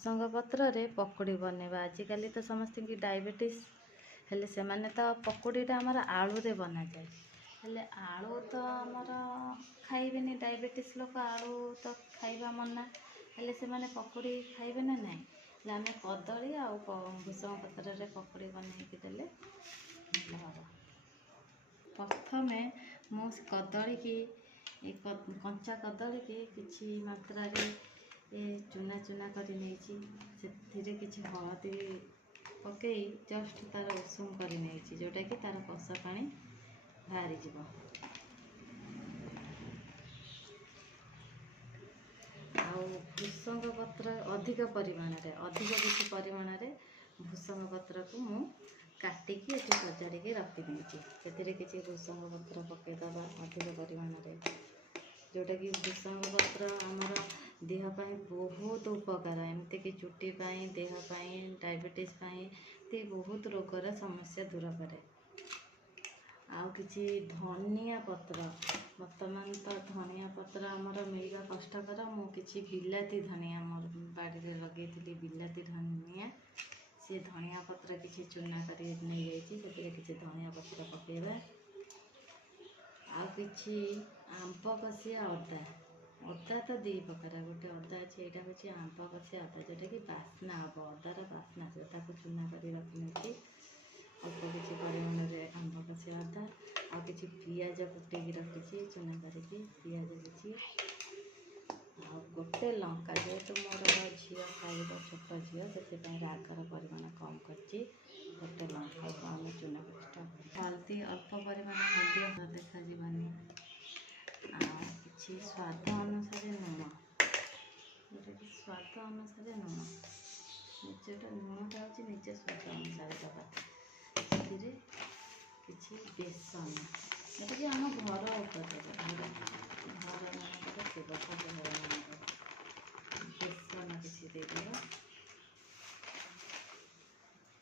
भुसंग पत्र रे पकोड़ी बनवा। आजिकल तो समस्त की डायबिटीज हेले से माने तो पकोड़ीटा आमर आलू रे बना जाए। हेले आलू तो आमर खाइबेनी डायबिटीज लोक आलू तो खाइबा मना। हेले से माने पकोड़ी खाइबे ना नहीं। हेले आमे कदली आ भुसंग पत्र रे पकोड़ी बनैकी देले भल हबो। प्रथमे मु कदली की कंचा कदली की किछि मात्रा रे चूना चूना कर किसी हलदी पकई जस्ट तार उषुम कर जोटा कि तार कष पानी बाहरी जीव। आउ भुसंग पत्र अधिक परिमाण रे अधिक किसी परिमाण रे भुसंग पत्र को मु काटिकी ये सजाड़ी रखी देती किसी भुसंग पत्र पकईदबा अधिक परिमाण रे जोटा कि भुसंग पत्र आमर देहपाई बहुत उपकार एमती कि चुटी पाई देहपाई डायबिटीज पाई बहुत रोगर समस्या दूर करे। आउ किछि धनिया पत्र वर्तमान तो धनिया पत्र आमर मिलवा कष्टकर। मु किछि बिलाती धनिया मोर बाड़ी रे लगेइथिली बिलाती धनिया से धनिया पत्र किछि चूना करी नै जाइछि से किछि धनिया पत्र पकेइबा। आ किछि आंब कसिया अदा अदा तो दी प्रकार गोटे अदा अच्छे यहाँ हूँ आंब कसिया अदा जोटा कि बास्ना हम अदार बास्ना से चूना कर रखी अल्प किसी परिमाण में आंब कसिया अदा आ कि पियाज कुटेकी रखी चूना करके पियाज किसी आ गोटे लंका जेहेतु मोर झील खाइब छोट झील से रागर परिमाण कम कर गोटे लंका को आम चूना कर हल्दी अल्प परिमाण हल्दी देखा कि स्वाद अनुसार लुण जोटा कि स्वाद अनुसार लुण निजटा लुणटा हूँ निजे स्वाद अनुसार दबा से किसी बेसन जोटा कि आम घर उपचार घर मानक सेवक बेसन किसी देदेव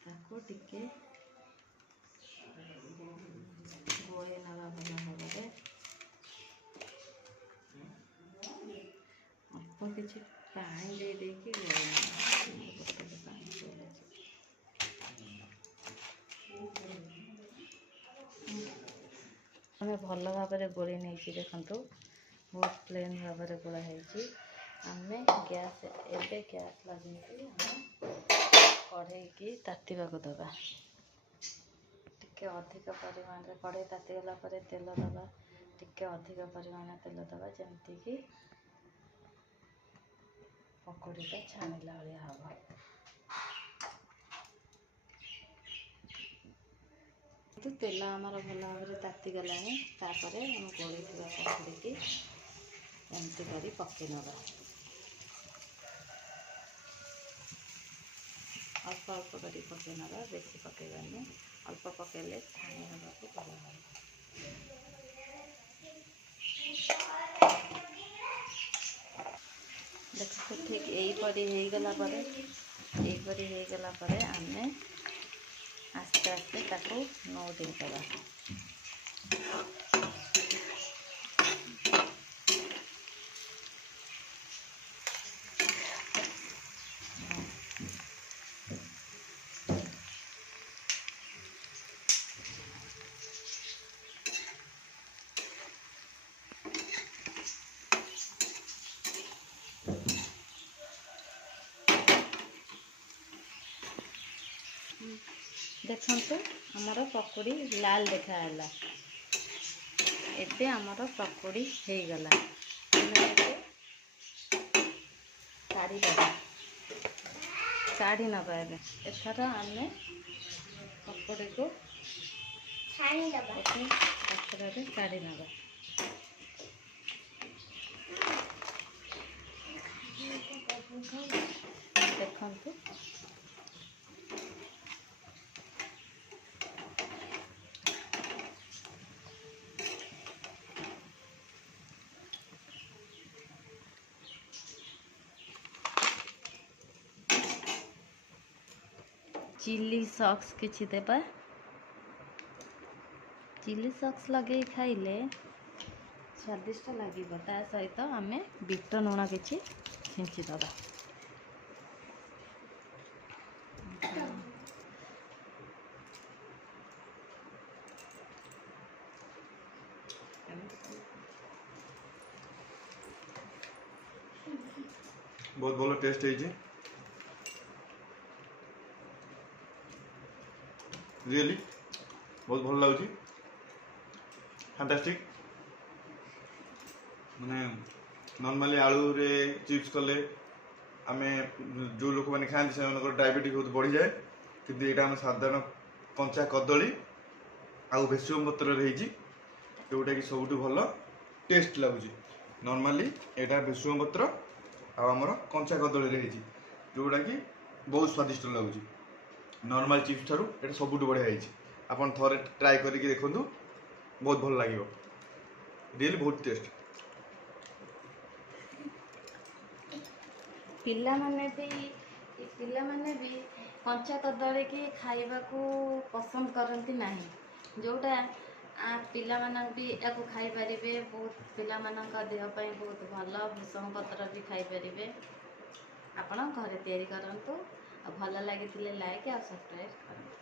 ताको टिके गोले नवा भल भाव अल्प किसी पानी दे देकी हमें भल भाव गोली नहीं देखु बहुत प्लेन भाव गोला आम गैस एवं गैस लगे कढ़ई की तातीबा को दबा टिके अधिक परिमाण रे कढ़ई तातीगला तेल दबा टिके अधिक परिमाण तेल दबा जमती कि पकोड़ीटा छाणिला भाया हम। तो तेल आमर भल भाव ताती गलानी तापर हम गोली पकोड़ी की एमती कर पकई नवा अल्प अल्प कर पकई नवा बेसी पकईबानी अल्प पकईले छाणी हवा को भल भाव। देखो ठीक यहीपरी होगला आम आस्ते आस्ते ताको नौटे दबा देखते आमर पकोड़ी लाल देखाला एबे आमर पकोड़ी हो गला काढ़ी नवा एथर आम पकोड़ी को पत्र काढ़ी नवा देखु चिली सॉस किछि देबा चिली सॉस लगे खाइले स्वादिष्ट लगे सहित आम बीट लुण किछि छींची दबा बहुत भल टेस्ट है रियली बहुत भल लगुच फैंटास्टिक माने नॉर्मली आलू रे चिप्स कले आम जो लोक मैंने खाते से डायबिटीज बहुत बढ़ी जाए किंतु यहाँ आम साधारण कंचा कदली आउ भेसुम पत्र रही जोटा कि सब भल टेस्ट लगुच नॉर्मली यहाँ भेसुम पत्र आमर कंचा कदली रही जोटा कि बहुत स्वादिष्ट लगुच नॉर्मल चिप्स ठारू ये सब बढ़िया है आपन थोड़े ट्राई करके देखूँ बहुत भल लगे रियली बहुत टेस्ट पिलामाने भी कंचा कदली की खाइबा को पसंद करती नहीं जोटा पिलामान भी या खाई पारे बहुत पिलामान देहपाई बहुत भल भूषण पत्र भी खाई पारे आपण घरे तैयारी करंतु भल लगी लाइक और सब्सक्राइब करंतु।